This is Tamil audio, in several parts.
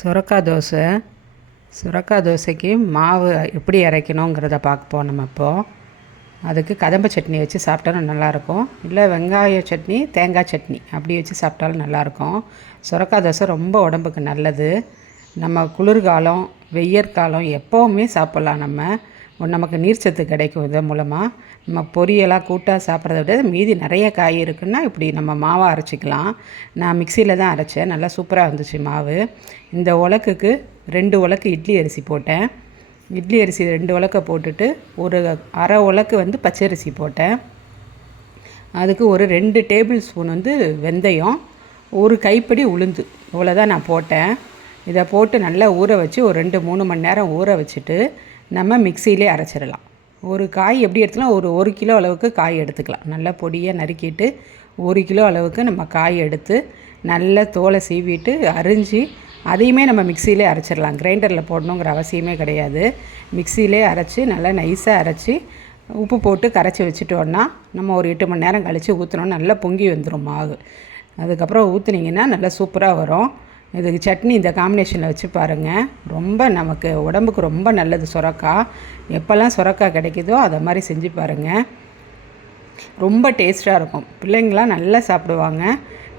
சுரக்காய் தோசை. சுரக்காய் தோசைக்கு மாவு எப்படி அரைக்கணுங்கிறத பார்ப்போம் நம்ம இப்போது. அதுக்கு கதம்ப சட்னி வச்சு சாப்பிட்டாலும் நல்லாயிருக்கும், இல்லை வெங்காய சட்னி தேங்காய் சட்னி அப்படி வச்சு சாப்பிட்டாலும் நல்லாயிருக்கும். சுரக்காய் தோசை ரொம்ப உடம்புக்கு நல்லது. நம்ம குளிர்காலம் வெய்யற்காலம் எப்போவுமே சாப்பிட்லாம். நமக்கு நீர்ச்சத்து கிடைக்கும். இதன் மூலமாக நம்ம பொரியலாக கூட்டாக சாப்பிட்றத விட மீதி நிறைய காய் இருக்குன்னா இப்படி நம்ம மாவை அரைச்சிக்கலாம். நான் மிக்சியில் தான் அரைச்சேன், நல்லா சூப்பராக இருந்துச்சு மாவு. இந்த உலக்குக்கு 2 உலக்கு இட்லி அரிசி போட்டேன். இட்லி அரிசி 2 உலக்கை போட்டுட்டு ஒரு அரை உலக்கு பச்சரிசி போட்டேன். அதுக்கு ஒரு 2 டேபிள் ஸ்பூன் வெந்தயம், ஒரு கைப்பிடி உளுந்து, இவ்வளோதான் நான் போட்டேன். இதை போட்டு நல்லா ஊற வச்சு ஒரு 2-3 மணி நேரம் ஊற வச்சுட்டு நம்ம மிக்சியிலே அரைச்சிடலாம். ஒரு காய் எப்படி எடுத்துக்கலாம், ஒரு 1 கிலோ அளவுக்கு காய் எடுத்துக்கலாம். நல்லா பொடியாக நறுக்கிட்டு 1 கிலோ அளவுக்கு நம்ம காய் எடுத்து நல்லா தோலை சீவிட்டு அரிஞ்சு அதையுமே நம்ம மிக்சியிலே அரைச்சிடலாம். கிரைண்டரில் போடணுங்கிற அவசியமே கிடையாது. மிக்சியிலே அரைச்சி நல்லா நைஸாக அரைச்சி உப்பு போட்டு கரைச்சி வச்சுட்டோன்னா நம்ம ஒரு 8 மணி நேரம் கழித்து ஊற்றினோன்னா நல்லா பொங்கி வந்துடும் மாவு. அதுக்கப்புறம் ஊற்றுனீங்கன்னா நல்லா சூப்பராக வரும். இதுக்கு சட்னி இந்த காம்பினேஷனில் வச்சு பாருங்கள். ரொம்ப நமக்கு உடம்புக்கு ரொம்ப நல்லது சுரக்காய். எப்போல்லாம் சுரக்காய் கிடைக்குதோ அதை மாதிரி செஞ்சு பாருங்கள். ரொம்ப டேஸ்ட்டாக இருக்கும். பிள்ளைங்களாம் நல்லா சாப்பிடுவாங்க.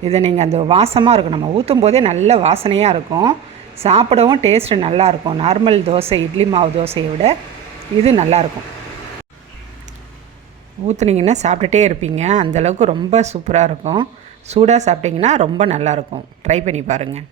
இதை நீங்கள் அந்த வாசமாக இருக்கும், நம்ம ஊற்றும் போதே நல்ல வாசனையாக இருக்கும். சாப்பிடவும் டேஸ்ட்டு நல்லாயிருக்கும். நார்மல் தோசை இட்லி மாவு தோசையை விட இது நல்லாயிருக்கும். ஊற்றுனீங்கன்னா சாப்பிட்டுட்டே இருப்பீங்க. அந்தளவுக்கு ரொம்ப சூப்பராக இருக்கும். சூடாக சாப்பிட்டிங்கன்னா ரொம்ப நல்லாயிருக்கும். ட்ரை பண்ணி பாருங்கள்.